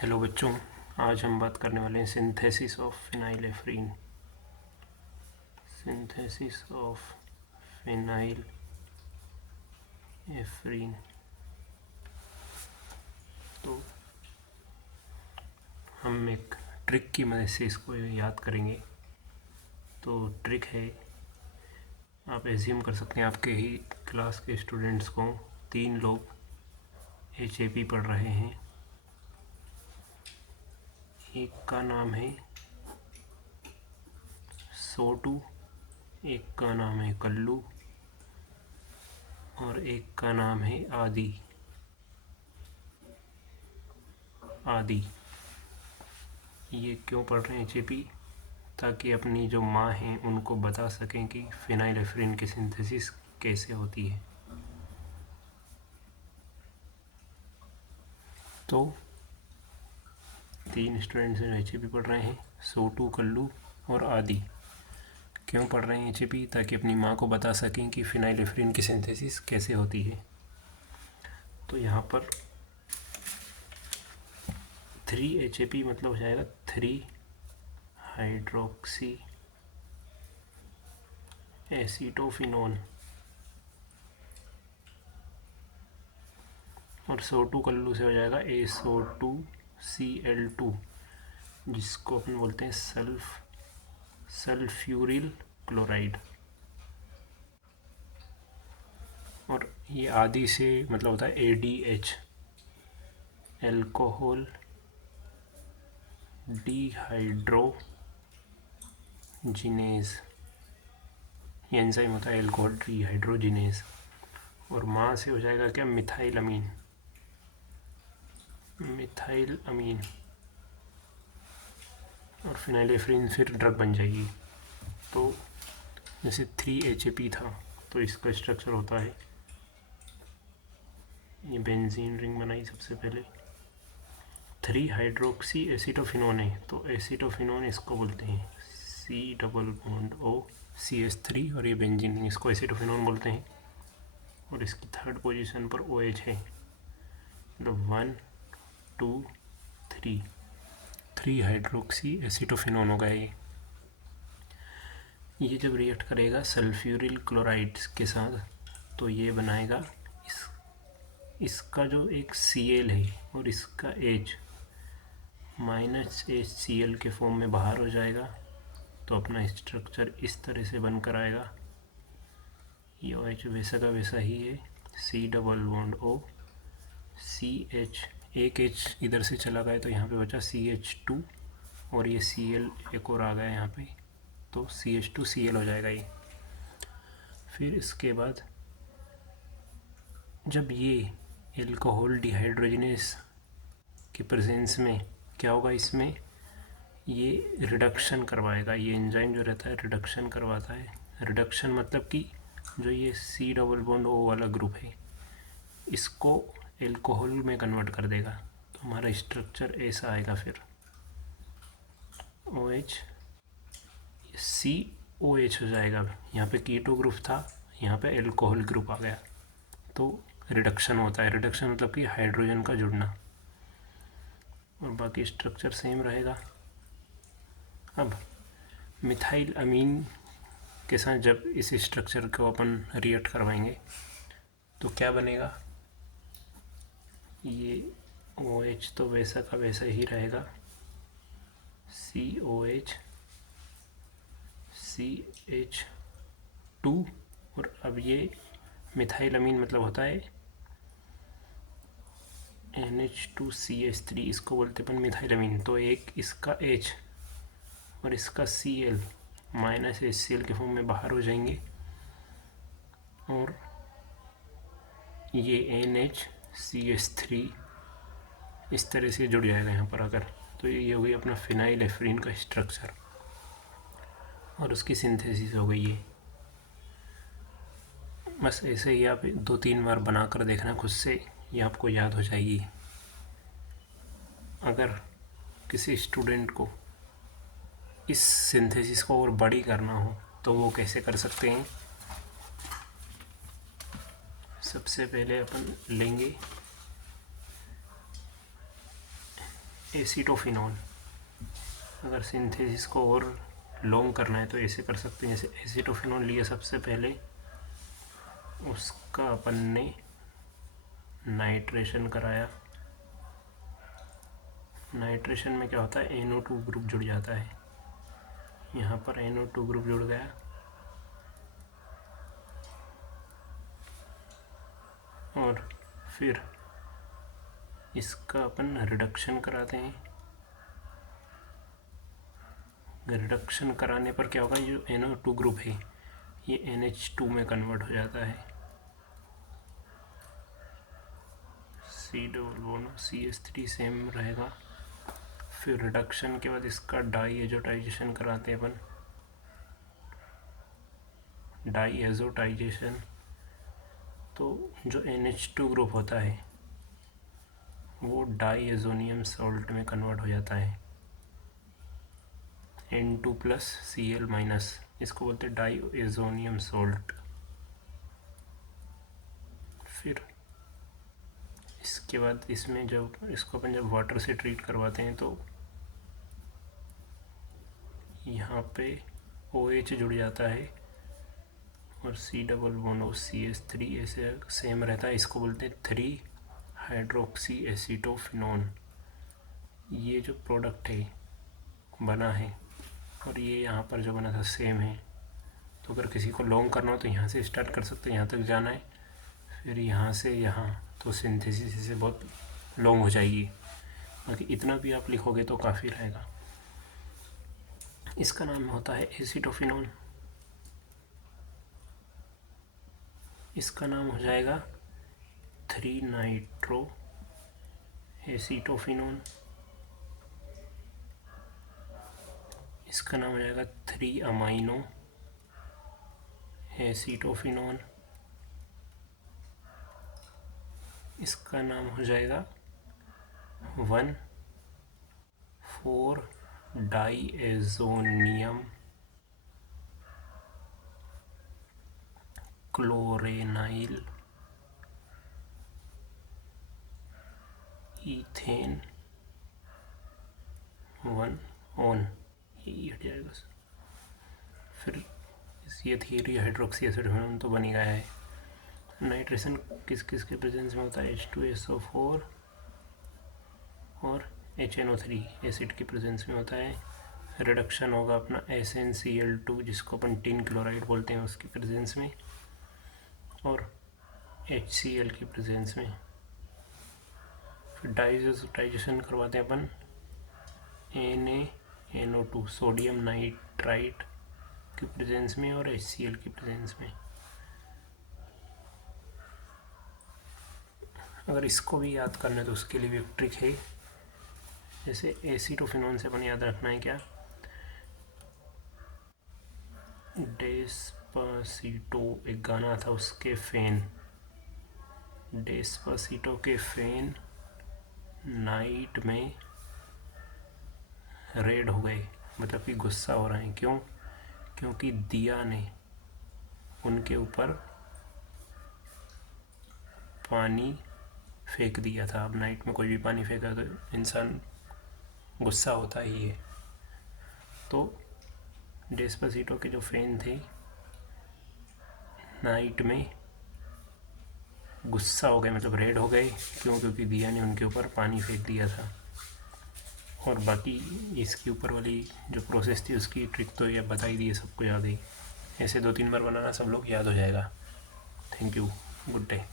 Hello बच्चों, आज हम बात करने वाले हैं synthesis of phenylephrine. Synthesis of phenylephrine. तो हम एक ट्रिक की मदद से इसको याद करेंगे। तो ट्रिक है, आप एज्यूम कर सकते हैं आपके ही क्लास के स्टूडेंट्स को 3 लोग HAP पढ़ रहे हैं। एक का नाम है सोटू, एक का नाम है कल्लू और एक का नाम है आदि। ये क्यों पढ़ रहे हैं HAP? ताकि अपनी जो माँ हैं उनको बता सकें कि फिनाइलेफ्रीन की सिंथेसिस कैसे होती है। तो 3 स्टूडेंट्स HAP पढ़ रहे हैं, सोटू, कल्लू और आदि। क्यों पढ़ रहे हैं HAP? ताकि अपनी माँ को बता सकें कि फिनाइलेफ्रीन की सिंथेसिस कैसे होती है। तो यहाँ पर 3 HAP मतलब हो जाएगा 3 हाइड्रोक्सी एसीटोफिनोन, और सोटू कल्लू से हो जाएगा SO2Cl2, जिसको अपन बोलते हैं सल्फ्यूरिल क्लोराइड। और ये आदि से मतलब होता है ADH, एल्कोहल डिहाइड्रोजिनेज। ये एंजाइम होता है एल्कोहल डिहाइड्रोजिनेज। और माँ से हो जाएगा क्या? मिथाइल अमीन। और फिनाइलेफ्रीन फिर ड्रग बन जाएगी। तो जैसे 3 HAP था तो इसका स्ट्रक्चर होता है, ये बेंजीन रिंग बनाई सबसे पहले, 3 हाइड्रोक्सी एसीटोफिनोन है तो एसीटोफिनोन इसको बोलते हैं C≡O और ये बेंजीन रिंग, इसको एसीटोफिनोन बोलते हैं। और इसकी 3rd पोजीशन पर OH है, मतलब 1 2 3 हाइड्रोक्सी एसीटोफिनोन होगा ये जब रिएक्ट करेगा सल्फ्यूरिल क्लोराइड के साथ तो ये बनाएगा इसका जो एक Cl है और इसका H -HCl के फॉर्म में बाहर हो जाएगा। तो अपना स्ट्रक्चर इस तरह से बनकर आएगा। ये OH वैसा का वैसा ही है, C≡O CH, एक H इधर से चला गया तो यहाँ पे बचा CH2 और ये Cl एक और आ गया यहाँ पे, तो CH2Cl हो जाएगा ये। फिर इसके बाद जब ये एल्कोहल डिहाइड्रोजिनेस की प्रेजेंस में क्या होगा, इसमें ये रिडक्शन करवाएगा। ये एंजाइम जो रहता है रिडक्शन करवाता है। रिडक्शन मतलब कि जो ये C≡O वाला ग्रुप है इसको एल्कोहल में कन्वर्ट कर देगा। तो हमारा स्ट्रक्चर ऐसा आएगा, फिर OH COH हो जाएगा। यहाँ पे कीटो ग्रुप था, यहाँ पे एल्कोहल ग्रुप आ गया, तो रिडक्शन होता है। रिडक्शन मतलब कि हाइड्रोजन का जुड़ना, और बाकी स्ट्रक्चर सेम रहेगा। अब मिथाइल अमीन के साथ जब इस स्ट्रक्चर को अपन रिएक्ट करवाएंगे तो क्या बनेगा, ये OH तो वैसा का वैसा ही रहेगा, COH CH2, और अब ये मिथाइल अमीन मतलब होता है NH2CH3, इसको बोलते अपन मिथाइल अमीन। तो एक इसका H और इसका Cl -HCl के फॉर्म में बाहर हो जाएंगे और ये NHCH3 इस तरह से जुड़ जाएगा यहाँ पर आकर। तो ये हो गई अपना फिनाइलेफ्रीन का स्ट्रक्चर और उसकी सिंथेसिस हो गई है। बस ऐसे ही आप 2-3 बार बना कर देखना खुद से, ये आपको याद हो जाएगी। अगर किसी स्टूडेंट को इस सिंथेसिस को और बड़ी करना हो तो वो कैसे कर सकते हैं? सबसे पहले अपन लेंगे एसीटोफिनॉल। अगर सिंथेसिस को और लॉन्ग करना है तो ऐसे कर सकते हैं, जैसे एसीटोफिनॉल लिया सबसे पहले, उसका अपन ने नाइट्रेशन कराया। नाइट्रेशन में क्या होता है, NO2 ग्रुप जुड़ जाता है। यहाँ पर NO2 ग्रुप जुड़ गया, और फिर इसका अपन रिडक्शन कराते हैं। रिडक्शन कराने पर क्या होगा, जो NO2 ग्रुप है ये NH2 में कन्वर्ट हो जाता है। CH3 सेम रहेगा। फिर रिडक्शन के बाद इसका डाईएजोटाइजेशन कराते हैं अपन। डाईएजोटाइजेशन तो जो NH2 ग्रुप होता है वो डाईएजोनियम सॉल्ट में कन्वर्ट हो जाता है, N2+Cl-, इसको बोलते हैं डाईएजोनियम सॉल्ट। फिर इसके बाद इसमें जब इसको अपन जब वाटर से ट्रीट करवाते हैं तो यहाँ पे OH जुड़ जाता है और C+CH3 ऐसे सेम रहता है। इसको बोलते हैं 3-हाइड्रोक्सी एसीटोफिनोन। ये जो प्रोडक्ट है बना है और ये यहाँ पर जो बना था सेम है। तो अगर किसी को लॉन्ग करना हो तो यहाँ से स्टार्ट कर सकते हैं, यहाँ तक जाना है, फिर यहाँ से यहाँ, तो सिंथेसिस से बहुत लॉन्ग हो जाएगी। बाकी इतना भी आप लिखोगे तो काफ़ी रहेगा। इसका नाम होता है एसीटोफिनोन। इसका नाम हो जाएगा 3-नाइट्रो एसीटोफिनोन। इसका नाम हो जाएगा 3-अमाइनो एसीटोफिनोन। इसका नाम हो जाएगा 1,4-डाईएजोनियम क्लोरेनाइल ईथेन 1-ऑन, ये हट जाएगा। फिर ये थियरी हाइड्रोक्सी एसिटोफिनोन तो बन ही गया है। नाइट्रेशन किस किस के प्रेजेंस में होता है, H2SO4 और HNO3 एसिड के प्रेजेंस में होता है। रिडक्शन होगा अपना SnCl2 जिसको अपन टिन क्लोराइड बोलते हैं, उसके प्रेजेंस में, और HCl की प्रेजेंस में। फिर डाइजेशन करवाते हैं अपन NaNO2 सोडियम नाइट्राइट की प्रेजेंस में और HCl की प्रेजेंस में। अगर इसको भी याद करना है तो उसके लिए भी एक ट्रिक है। जैसे एसीटोफिनोन से अपन याद रखना है क्या, डेस्पासीटो एक गाना था, उसके फैन, डेस्पासीटो के फैन नाइट में रेड हो गए, मतलब कि गुस्सा हो रहे हैं। क्यों? क्योंकि दिया ने उनके ऊपर पानी फेंक दिया था। अब नाइट में कोई भी पानी फेंका तो इंसान गुस्सा होता ही है। तो डेस्पासीटो के जो फैन थे नाइट में गुस्सा हो गए, मतलब रेड हो गए। क्यों? क्योंकि दिया ने उनके ऊपर पानी फेंक दिया था। और बाकी इसके ऊपर वाली जो प्रोसेस थी उसकी ट्रिक तो ये बता ही दी है, सबको याद है। ऐसे 2-3 बार बनाना, सब लोग याद हो जाएगा। Thank you, good day.